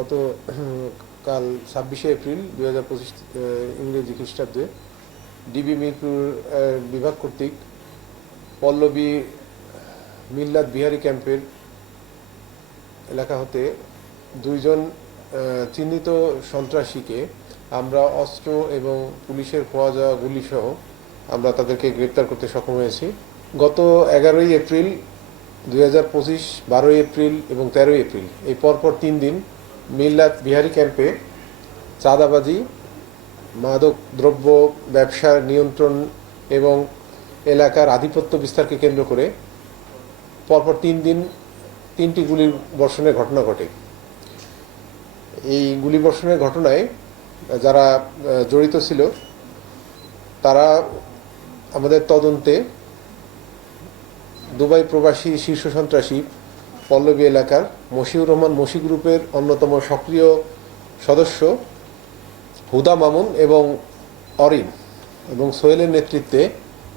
গত, কাল ছাব্বিশে এপ্রিল দুই হাজার পঁচিশ ইংরেজি খ্রিস্টাব্দে ডিবি মিরপুর বিভাগ কর্তৃক পল্লবী মিল্লাত বিহারি ক্যাম্পের এলাকা হতে দুইজন চিহ্নিত সন্ত্রাসীকে আমরা অস্ত্র এবং পুলিশের খোয়া যাওয়া গুলি সহ আমরা তাদেরকে গ্রেপ্তার করতে সক্ষম হয়েছি। গত এগারোই এপ্রিল দুই হাজার পঁচিশ, বারোই এপ্রিল এবং তেরোই এপ্রিল, এই পরপর তিন দিন মিল্লাত বিহারি ক্যাম্পে চাঁদাবাজি, মাদক, দ্রব্য ব্যবসার নিয়ন্ত্রণ এবং এলাকার আধিপত্য বিস্তারকে কেন্দ্র করে পরপর তিন দিন তিনটি গুলির বর্ষণের ঘটনা ঘটে। এই গুলি বর্ষণের ঘটনায় যারা জড়িত ছিল, তারা আমাদের তদন্তে দুবাই প্রবাসী শীর্ষ সন্ত্রাসী পল্লবী এলাকার মশিউর রহমান মশি গ্রুপের অন্যতম সক্রিয় সদস্য হুদা মামুন এবং অরিন এবং সোহেলের নেতৃত্বে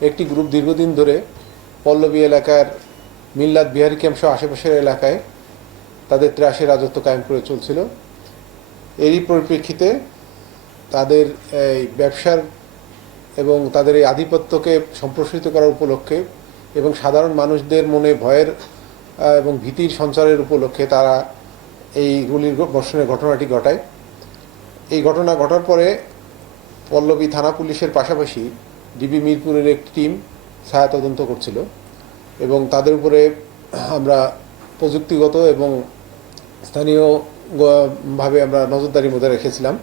একটি গ্রুপ দীর্ঘদিন ধরে পল্লবী এলাকার মিল্লাত বিহারি ক্যাম্প সহ আশেপাশের এলাকায় তাদের ত্রাসে রাজত্ব কায়েম করে চলছিল। এরই পরিপ্রেক্ষিতে তাদের এই ব্যবসার এবং তাদের এই আধিপত্যকে সম্প্রসারিত করার উপলক্ষে এবং সাধারণ মানুষদের মনে ভয়ের এবং ভীতির সঞ্চারের উপলক্ষে তারা এই গুলির বর্ষণের ঘটনাটি ঘটায়। এই ঘটনা ঘটার পরে পল্লবী থানা পুলিশের পাশাপাশি ডিবি মিরপুরের একটি টিম ছায়া তদন্ত করছিল এবং তাদের উপরে আমরা প্রযুক্তিগত এবং স্থানীয় গ- ভাবে আমরা নজরদারির মধ্যে রেখেছিলাম।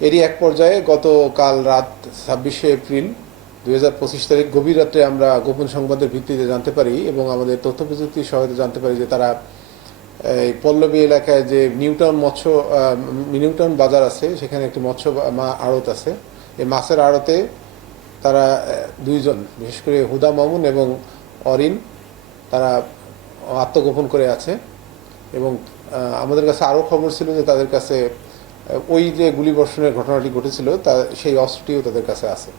এরই এক পর্যায়ে গতকাল রাত ছাব্বিশে এপ্রিল দুই হাজার পঁচিশ তারিখ গভীর রাত্রে আমরা গোপন সংবাদের ভিত্তিতে জানতে পারি এবং আমাদের তথ্য প্রযুক্তির সহায়তা জানতে পারি যে তারা, এই পল্লবী এলাকায় যে নিউটাউন মৎস্য নিউটাউন বাজার আছে, সেখানে একটি মৎস্য মা- আড়ত আছে। এই মাছের আড়তে তারা দুইজন, বিশেষ করে হুদা মামুন এবং অরিন, তারা আত্মগোপন করে আছে। এবং আমাদের কাছে আরও খবর ছিল যে তাদের কাছে ওই যে গুলিবর্ষণের ঘটনাটি ঘটেছিল, তা, সেই অস্ত্রটিও তাদের কাছে আছে।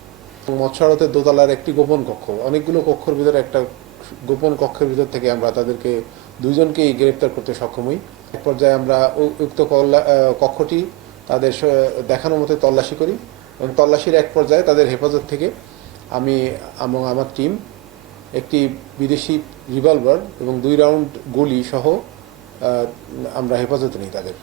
মৎস্য দোতলার একটি গোপন কক্ষ। অনেকগুলো কক্ষের ভিতরে একটা গোপন কক্ষের ভিতর থেকে আমরা তাদেরকে দুইজনকেই গ্রেপ্তার করতে সক্ষম হই। এক পর্যায়ে আমরা উক্ত কক্ষটি তাদের স- দেখানো মতো তল্লাশি করি এবং তল্লাশির এক পর্যায়ে তাদের হেফাজত থেকে আমি এবং আমার টিম একটি বিদেশি রিভলভার এবং দুই রাউন্ড গুলি সহ আমরা হেফাজতে নিই তাদের।